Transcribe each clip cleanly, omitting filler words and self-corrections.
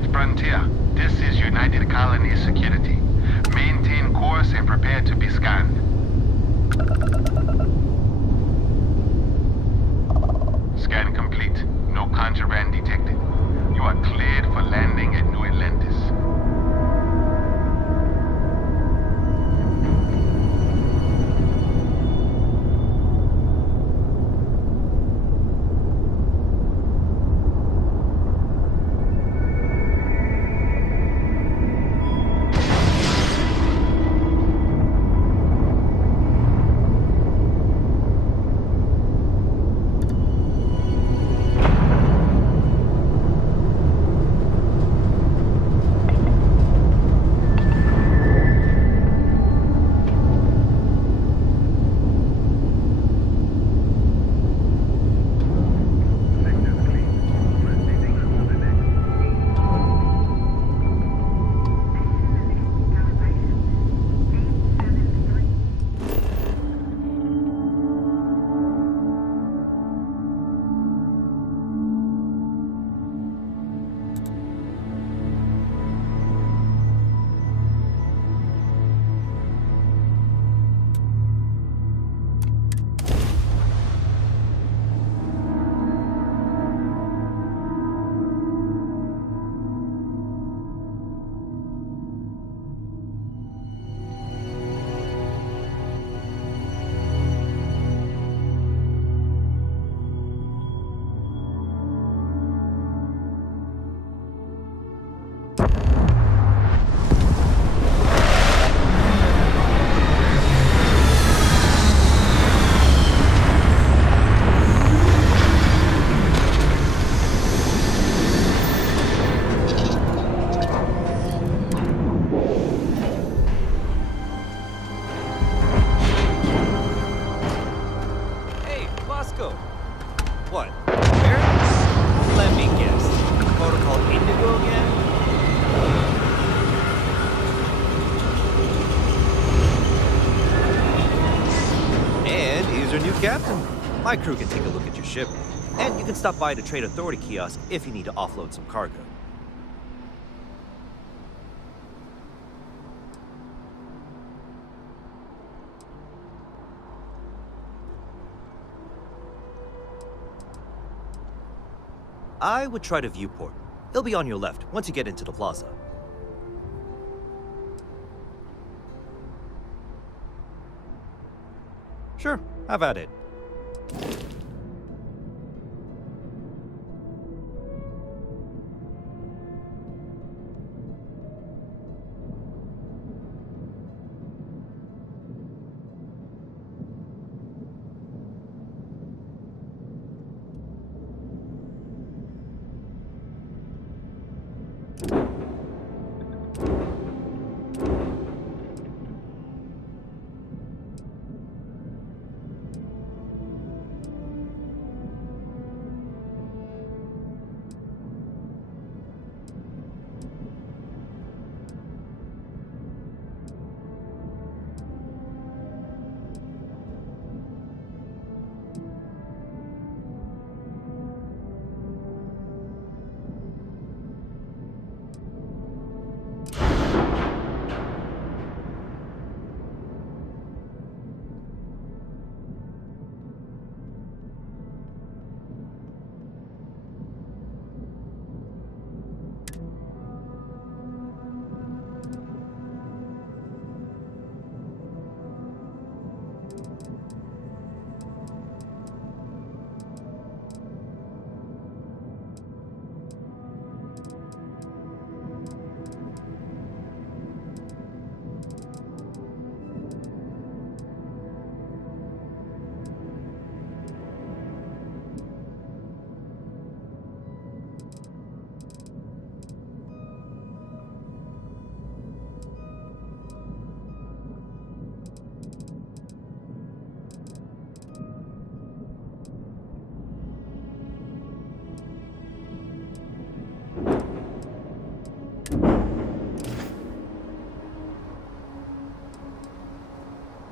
Starfield frontier. This is United Colonies security. Maintain course and prepare to be scanned. Scan complete. No contraband detected. You are cleared for landing at New Atlantis. What? Where? Let me guess. Protocol Indigo again? And here's your new captain. My crew can take a look at your ship. And you can stop by the Trade Authority kiosk if you need to offload some cargo. I would try the viewport. It'll be on your left once you get into the plaza. Sure, have at it.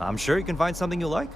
I'm sure you can find something you like.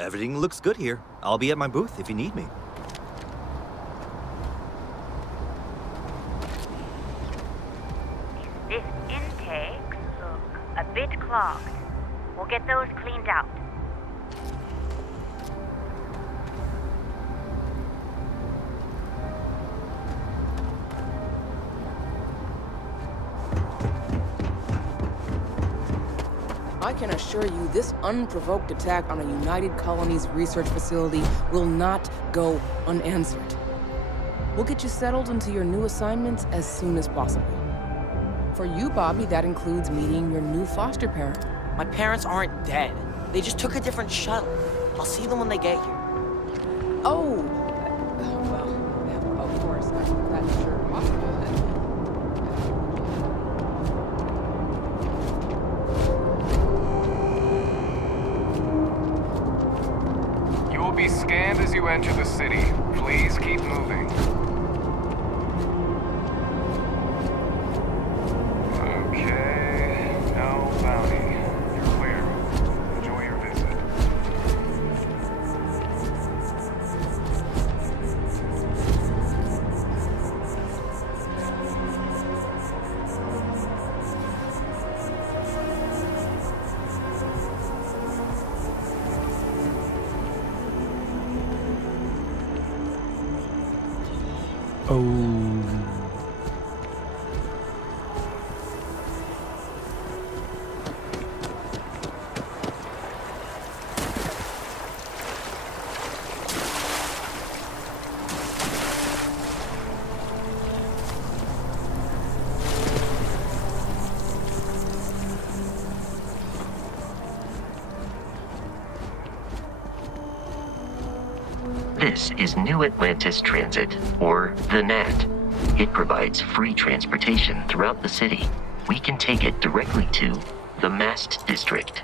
Everything looks good here. I'll be at my booth if you need me. This intakes look a bit clogged. We'll get those cleaned out. I can assure you this unprovoked attack on a United Colonies research facility will not go unanswered. We'll get you settled into your new assignments as soon as possible. For you, Bobby, that includes meeting your new foster parent. My parents aren't dead. They just took a different shuttle. I'll see them when they get here. Oh! Well, of course, that's sure possible then. You will be scanned as you enter the city. Please keep moving. Okay, no bounty. You're clear. Enjoy your visit. This is New Atlantis Transit, or the NAT. It provides free transportation throughout the city. We can take it directly to the Mast District.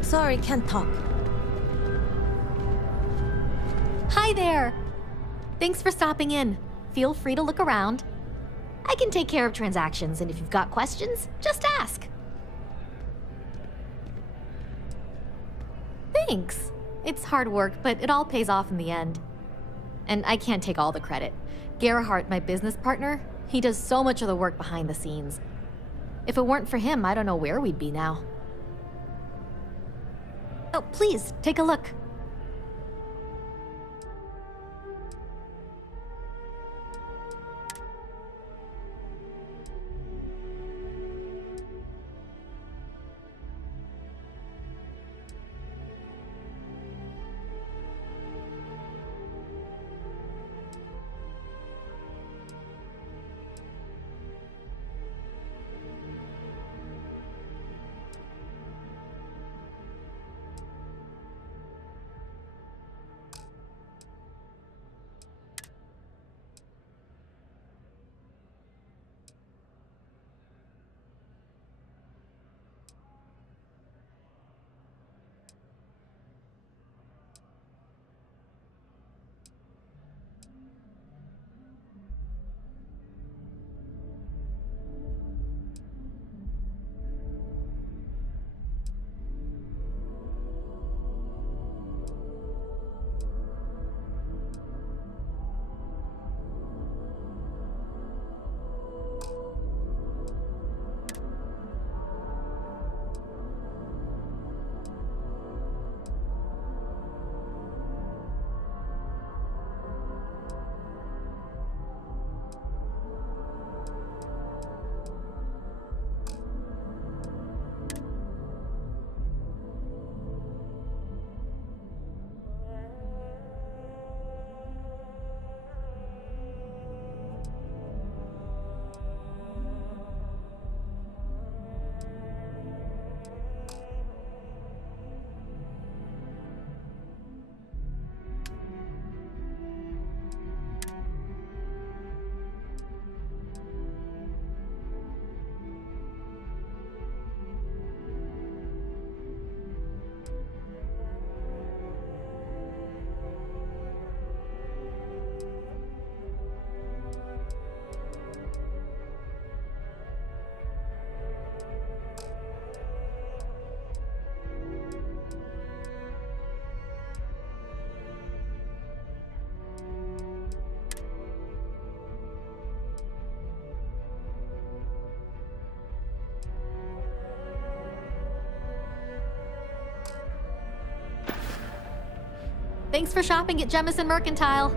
Sorry, can't talk. Hi there! Thanks for stopping in. Feel free to look around. I can take care of transactions, and if you've got questions, just ask. Thanks. It's hard work, but it all pays off in the end. And I can't take all the credit. Gerhardt, my business partner, he does so much of the work behind the scenes. If it weren't for him, I don't know where we'd be now. Oh, please, take a look. Thanks for shopping at Jemison Mercantile.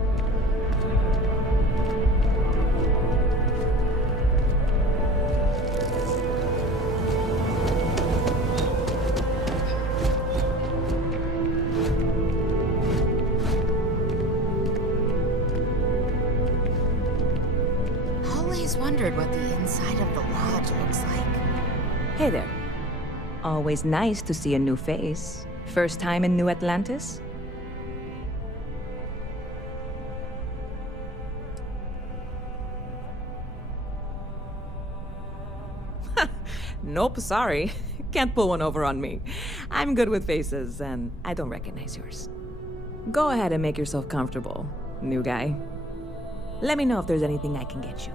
Always wondered what the inside of the lodge looks like. Hey there. Always nice to see a new face. First time in New Atlantis? Nope, sorry. Can't pull one over on me. I'm good with faces, and I don't recognize yours. Go ahead and make yourself comfortable, new guy. Let me know if there's anything I can get you.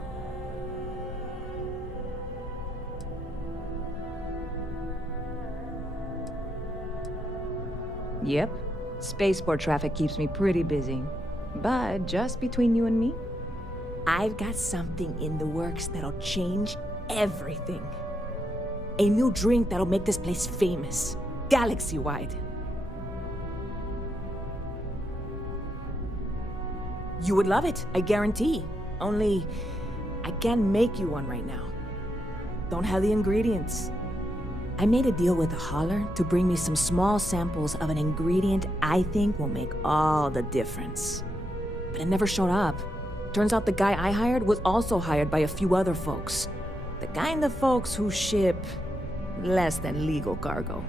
Yep. Spaceport traffic keeps me pretty busy. But just between you and me, I've got something in the works that'll change everything. A new drink that'll make this place famous, galaxy-wide. You would love it, I guarantee. Only, I can't make you one right now. Don't have the ingredients. I made a deal with a hauler to bring me some small samples of an ingredient I think will make all the difference. But it never showed up. Turns out the guy I hired was also hired by a few other folks. The kind of folks who ship less than legal cargo.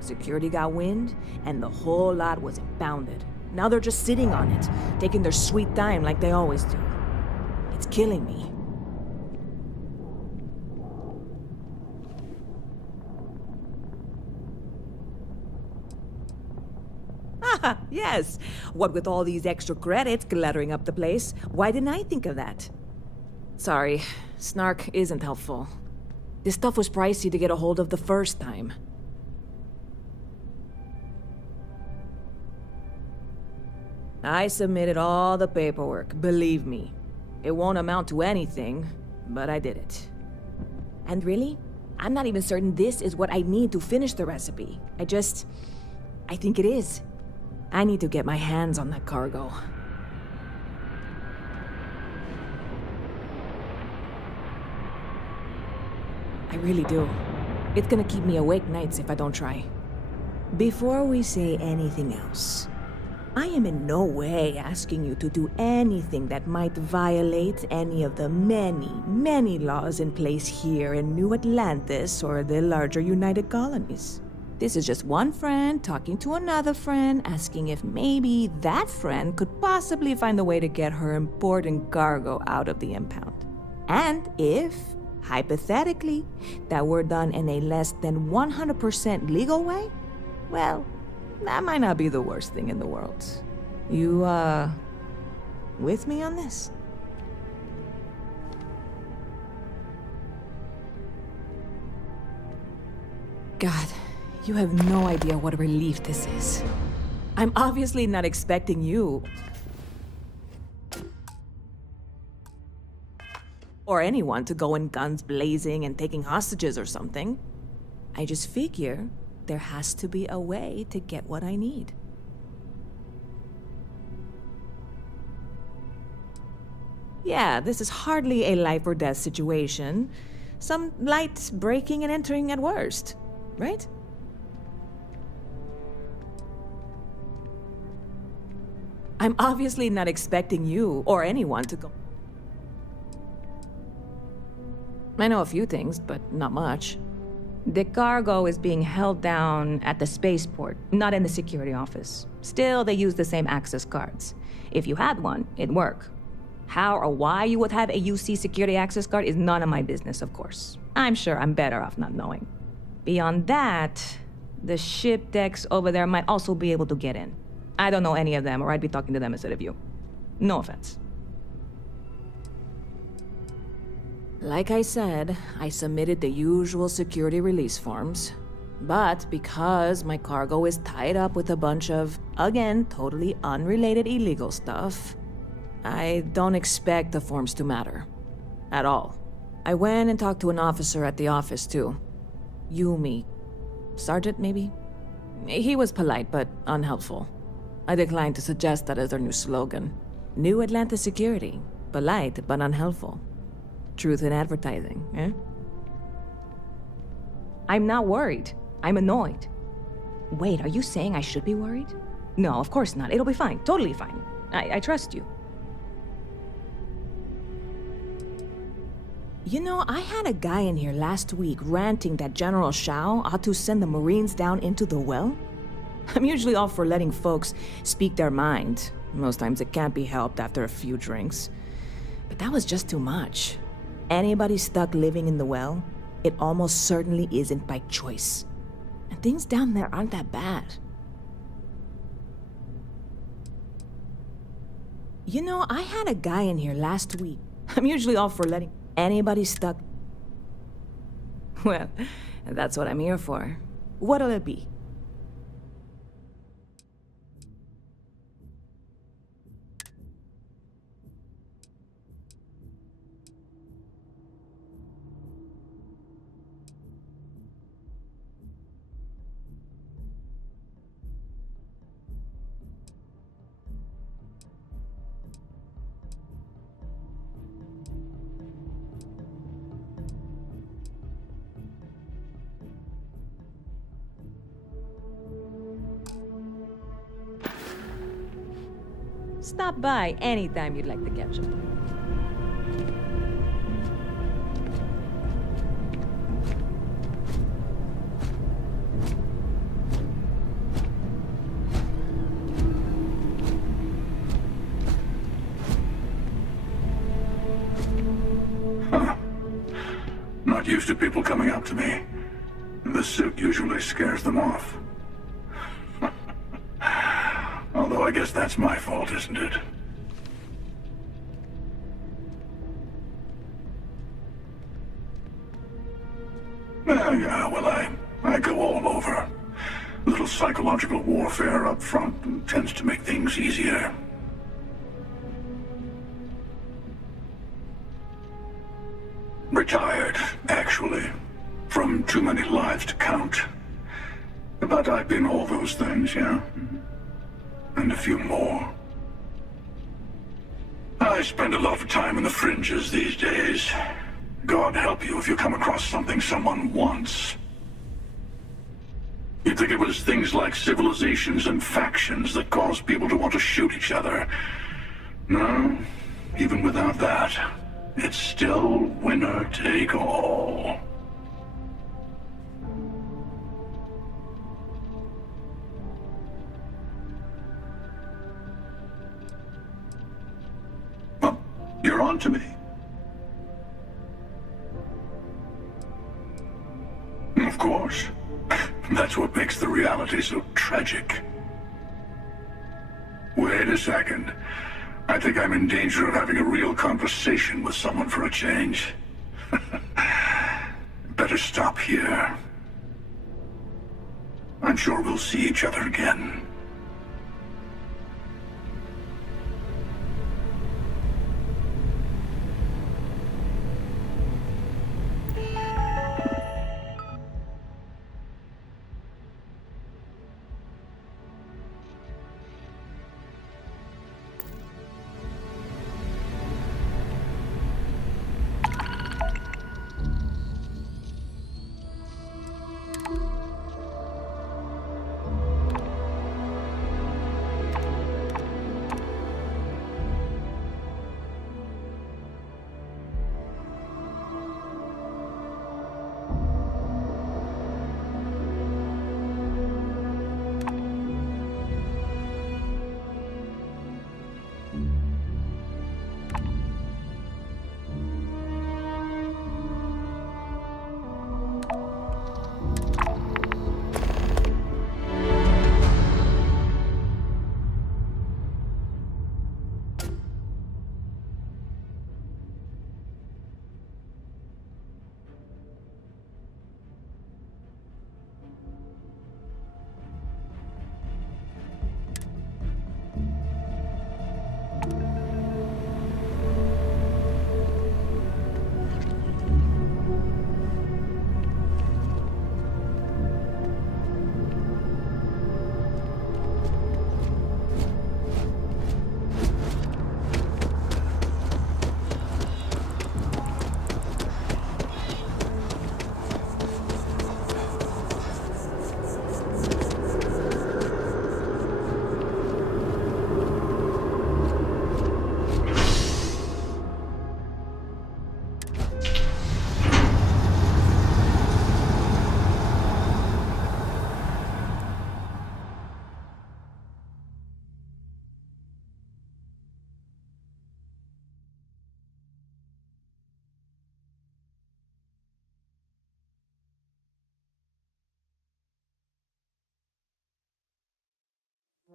Security got wind, and the whole lot was impounded. Now they're just sitting on it, taking their sweet time like they always do. It's killing me. Ah, yes. What with all these extra credits cluttering up the place, why didn't I think of that? Sorry, snark isn't helpful. This stuff was pricey to get a hold of the first time. I submitted all the paperwork, believe me. It won't amount to anything, but I did it. And really, I'm not even certain this is what I need to finish the recipe. I think it is. I need to get my hands on that cargo. I really do. It's gonna keep me awake nights if I don't try. Before we say anything else, I am in no way asking you to do anything that might violate any of the many, many laws in place here in New Atlantis or the larger United Colonies. This is just one friend talking to another friend, asking if maybe that friend could possibly find a way to get her important cargo out of the impound. And if, hypothetically, that were done in a less than 100% legal way, well, that might not be the worst thing in the world. You, with me on this? God, you have no idea what a relief this is. I'm obviously not expecting you or anyone to go in guns blazing and taking hostages or something. I just figure there has to be a way to get what I need. Yeah, this is hardly a life or death situation. Some light breaking and entering at worst, right? I'm obviously not expecting you or anyone to go. I know a few things, but not much. The cargo is being held down at the spaceport, not in the security office. Still, they use the same access cards. If you had one, it'd work. How or why you would have a UC security access card is none of my business, of course. I'm sure I'm better off not knowing. Beyond that, the ship decks over there might also be able to get in. I don't know any of them, or I'd be talking to them instead of you. No offense. Like I said, I submitted the usual security release forms. But because my cargo is tied up with a bunch of, again, totally unrelated illegal stuff, I don't expect the forms to matter. At all. I went and talked to an officer at the office, too. Yumi. Sergeant, maybe? He was polite, but unhelpful. I decline to suggest that as their new slogan. New Atlantis security. Polite, but unhelpful. Truth in advertising, eh? I'm not worried. I'm annoyed. Wait, are you saying I should be worried? No, of course not. It'll be fine. Totally fine. I trust you. You know, I had a guy in here last week ranting that General Shao ought to send the Marines down into the well. I'm usually all for letting folks speak their mind. Most times it can't be helped after a few drinks. But that was just too much. Anybody stuck living in the well, it almost certainly isn't by choice. And things down there aren't that bad. You know, I had a guy in here last week. I'm usually all for letting anybody stuck... Well, that's what I'm here for. What'll it be? Stop by anytime you'd like to catch up. Huh. Not used to people coming up to me. The suit usually scares them off. Although I guess that's my fault, isn't it? Yeah, well, I go all over. A little psychological warfare up front tends to make things easier. Retired, actually. From too many lives to count. But I've been all those things, yeah? And a few more. I spend a lot of time in the fringes these days. God help you if you come across something someone wants. You'd think it was things like civilizations and factions that cause people to want to shoot each other. No, even without that, it's still winner take all. You're on to me. Of course. That's what makes the reality so tragic. Wait a second. I think I'm in danger of having a real conversation with someone for a change. Better stop here. I'm sure we'll see each other again.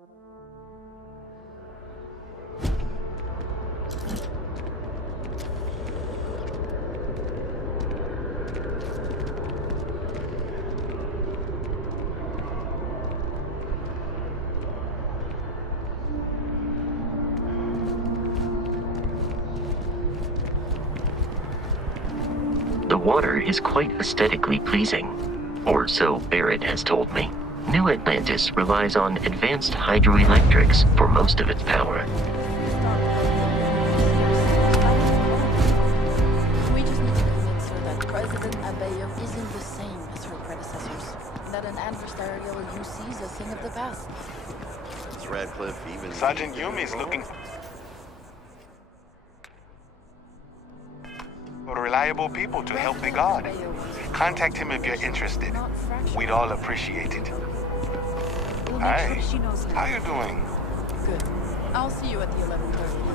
The water is quite aesthetically pleasing, or so Barrett has told me. New Atlantis relies on advanced hydroelectrics for most of its power. We just need to convince her that President Abeyev isn't the same as her predecessors. That an adversarial UC is a thing of the past. Is Radcliffe even... Sergeant Yumi's looking for reliable people to help the guard. Contact him if you're interested. We'd all appreciate it. Hi, how you doing? Good. I'll see you at the 11:30.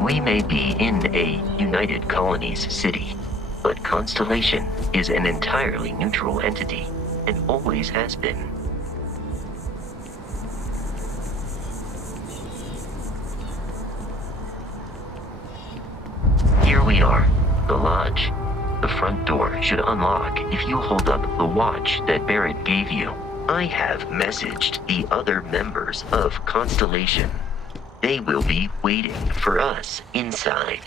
We may be in a United Colonies city, but Constellation is an entirely neutral entity, and always has been. Here we are, the lodge. The front door should unlock if you hold up the watch that Barrett gave you. I have messaged the other members of Constellation. They will be waiting for us inside.